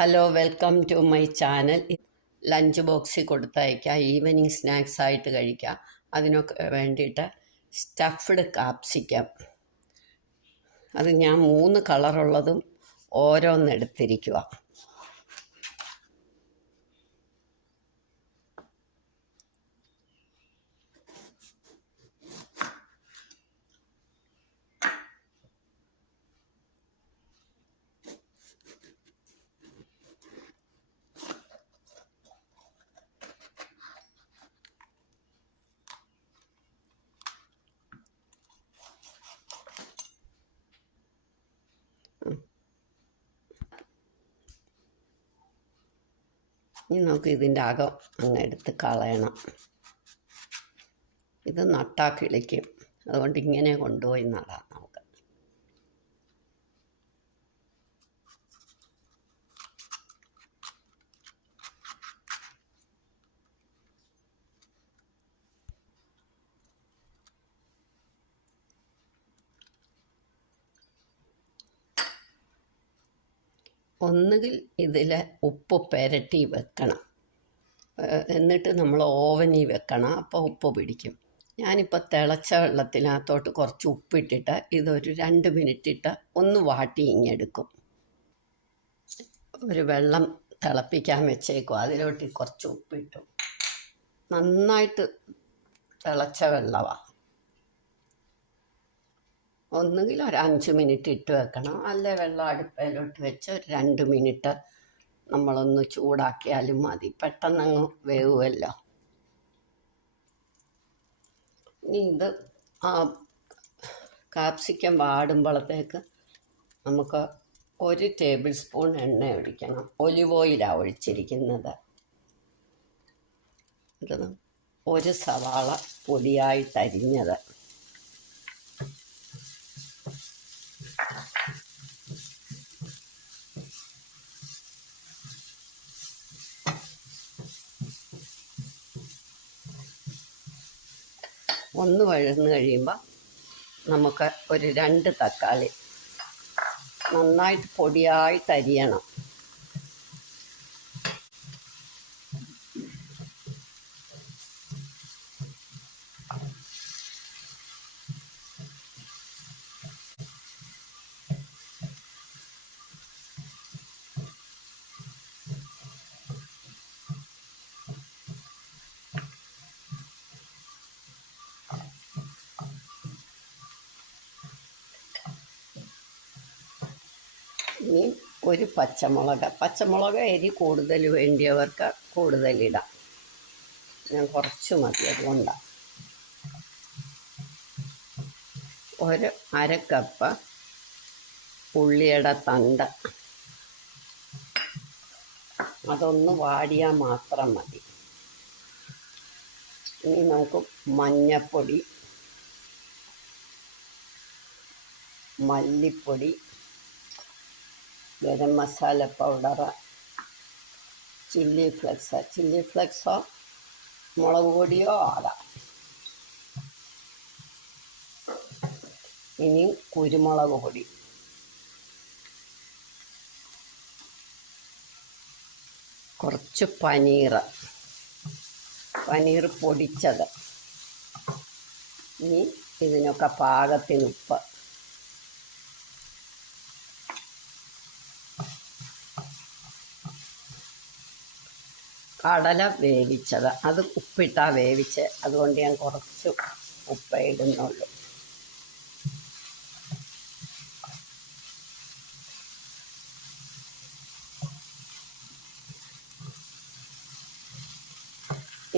Hello, welcome to my channel. Lunch ബോക്സിൽ കൊടുത്തയക്കുക, evening snacks ആയിട്ട് കഴിക്കുക. അതിനൊക്കെ വേണ്ടിയിട്ട് സ്റ്റഫ്ഡ് കാപ്സിക്കം, അത് ഞാൻ 3 കളറുള്ളതും ഓരോന്നെടുത്തിരിക്കുക. ഇനി നമുക്ക് ഇതിൻ്റെ അകം അങ്ങ് എടുത്ത് കളയണം. ഇത് നട്ടാ കിളിക്കും, അതുകൊണ്ട് ഇങ്ങനെ കൊണ്ടുപോയി നടാം നമുക്ക്. ഒന്നുകിൽ ഇതിൽ ഉപ്പ് പുരട്ടി വെക്കണം, എന്നിട്ട് നമ്മൾ ഓവനിൽ വെക്കണം, അപ്പോൾ ഉപ്പ് പിടിക്കും. ഞാനിപ്പോൾ തിളച്ച വെള്ളത്തിനകത്തോട്ട് കുറച്ച് ഉപ്പിട്ടിട്ട് ഇതൊരു 2 മിനിറ്റ് ഇട്ട് ഒന്ന് വാട്ടി ഇങ്ങെടുക്കും. ഒരു വെള്ളം തിളപ്പിക്കാൻ വെച്ചേക്കും, അതിലോട്ട് കുറച്ച് ഉപ്പിട്ടു. നന്നായിട്ട് തിളച്ച വെള്ളമാണ്. ഒന്നുകിൽ ഒരു 5 മിനിറ്റ് ഇട്ട് വെക്കണം, അല്ലെ വെള്ളം അടുപ്പയിലോട്ട് വെച്ച് ഒരു 2 മിനിറ്റ് നമ്മളൊന്ന് ചൂടാക്കിയാലും മതി, പെട്ടെന്നങ്ങ് വേവുമല്ലോ. ഇനി ഇത് കാപ്സിക്കം വാടുമ്പോഴത്തേക്ക് നമുക്ക് 1 ടേബിൾ സ്പൂൺ എണ്ണ ഒഴിക്കണം. ഒലിവ് ഓയിലാണ് ഒഴിച്ചിരിക്കുന്നത്. ഇത് 1 സവാള പൊടിയായിട്ടരിഞ്ഞത്, ഒന്ന് വഴന്ന് കഴിയുമ്പോൾ നമുക്ക് ഒരു 2 തക്കാളി നന്നായിട്ട് പൊടിയായിട്ട് അരിയണം. ഇനി ഒരു പച്ചമുളക് എരി കൂടുതൽ വേണ്ടിയവർക്ക് കൂടുതലിടാം. ഞാൻ കുറച്ച് മതി, അതുകൊണ്ടാണ്. 1/2 കപ്പ് ഉള്ളിയുടെ തണ്ട്, അതൊന്ന് വാടിയാൽ മാത്രം മതി. ഇനി നമുക്ക് മഞ്ഞപ്പൊടി, മല്ലിപ്പൊടി, garam masala powder, chilli flexo മുളക് പൊടിയോ ആകാം. ഇനി കുരുമുളക് പൊടി, കുറച്ച് പനീർ പൊടിച്ചത്. ഇനി ഇതിനൊക്കെ പാകത്തിന് ഉപ്പ്. കടല വേവിച്ചത്, അത് ഉപ്പിട്ടാ വേവിച്ച്, അതുകൊണ്ട് ഞാൻ കുറച്ച് ഉപ്പ് ഇടുന്നുള്ളൂ.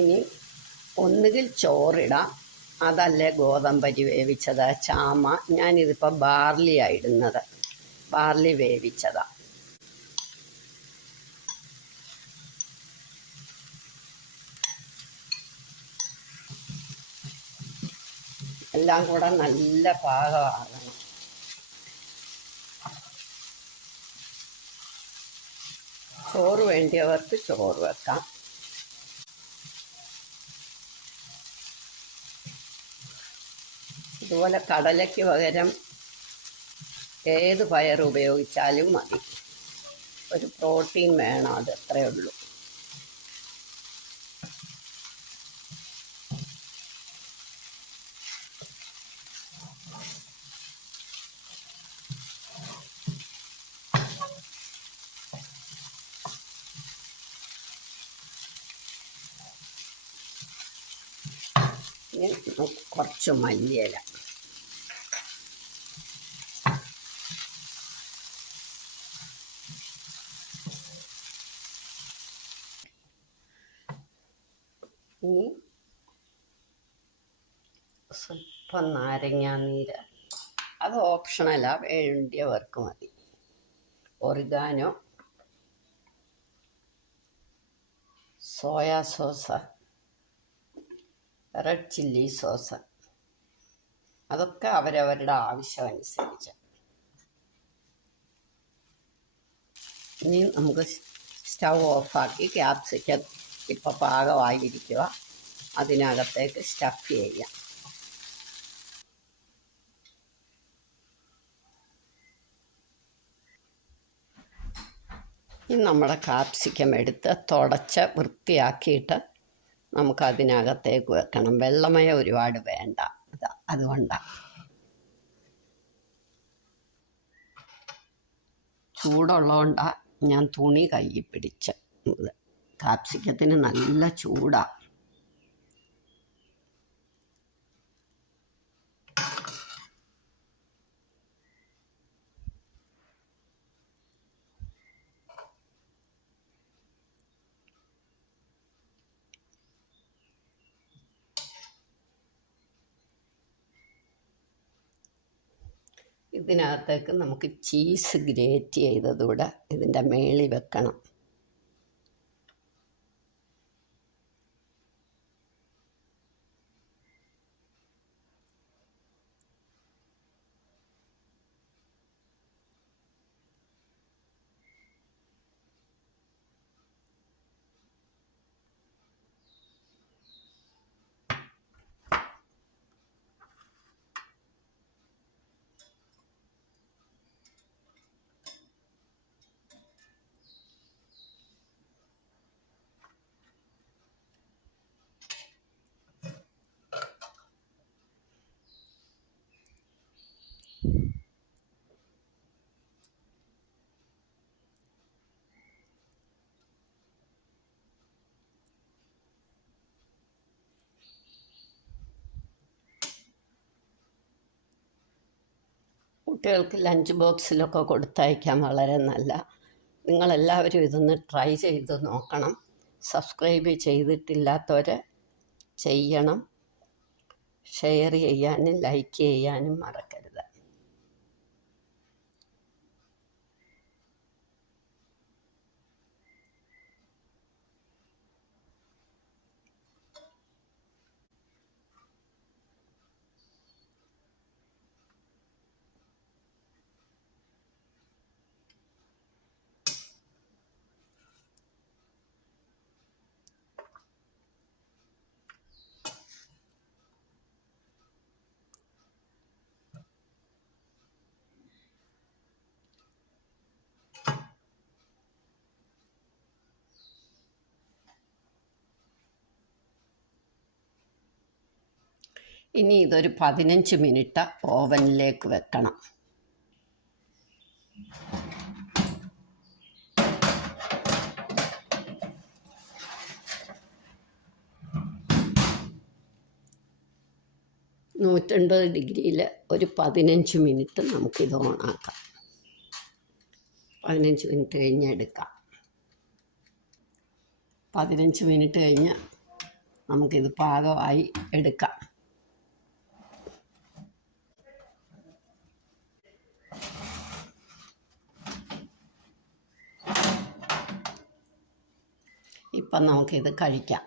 ഇനി ഒന്നുകിൽ ചോറിടാം, അതല്ലേ ഗോതമ്പരി വേവിച്ചത്, ചാമ. ഞാനിതിപ്പോൾ ബാർലിയാണ് ഇടുന്നത്, ബാർലി വേവിച്ചതാണ്. എല്ലാം കൂടെ നല്ല പാകമാകണം. ചോറ് വേണ്ടിയവർക്ക് ചോറ് വെക്കാം. ഇതുപോലെ കടലയ്ക്ക് പകരം ഏത് പയർ ഉപയോഗിച്ചാലും മതി. ഒരു പ്രോട്ടീൻ വേണം, അത് അത്രയേ ഉള്ളൂ. ഇനി കുറച്ച് മല്ലിയില. ഇനി സ്വല്പം നാരങ്ങാനീര്, അത് ഓപ്ഷണലാണ്, വേണ്ടിയവർക്ക് മതി. Oregano, soya sauce, red chilli sauce, അതൊക്കെ അവരവരുടെ ആവശ്യമനുസരിച്ച്. ഇനി നമുക്ക് സ്റ്റൗ ഓഫാക്കി ക്യാപ്സിക്കം ഇപ്പോൾ പാകമായിരിക്കുക, അതിനകത്തേക്ക് സ്റ്റഫ് ചെയ്യാം. ഇനി നമ്മുടെ കാപ്സിക്കം എടുത്ത് തുടച്ച് വൃത്തിയാക്കിയിട്ട് നമുക്കതിനകത്തേക്ക് വെക്കണം. വെള്ളമയം ഒരുപാട് വേണ്ട, അതുകൊണ്ടാണ്. ചൂടുള്ളതുകൊണ്ടാണ് ഞാൻ തുണി കയ്യിൽ പിടിച്ച്. കാപ്സിക്കത്തിന് നല്ല ചൂടാണ്. ഇതിനകത്തേക്ക് നമുക്ക് ചീസ് ഗ്രേറ്റ് ചെയ്തതുകൂടെ ഇതിൻ്റെ മേളിൽ വെക്കണം. കുട്ടികൾക്ക് ലഞ്ച് ബോക്സിലൊക്കെ കൊടുത്തയക്കാൻ വളരെ നല്ല. നിങ്ങളെല്ലാവരും ഇതൊന്ന് ട്രൈ ചെയ്ത് നോക്കണം. സബ്സ്ക്രൈബ് ചെയ്തിട്ടില്ലാത്തവർ ചെയ്യണം. ഷെയർ ചെയ്യാനും ലൈക്ക് ചെയ്യാനും മറക്കരുത്. ഇനി ഇതൊരു 15 മിനിറ്റ് ഓവനിലേക്ക് വെക്കണം. ഡിഗ്രിയിൽ ഒരു 15 മിനിറ്റ് നമുക്കിത് ഓണാക്കാം. 15 മിനിറ്റ് കഴിഞ്ഞ് എടുക്കാം. 15 മിനിറ്റ് കഴിഞ്ഞ് നമുക്കിത് പാകമായി എടുക്കാം. ഇപ്പം നമുക്കിത് കഴിക്കാം.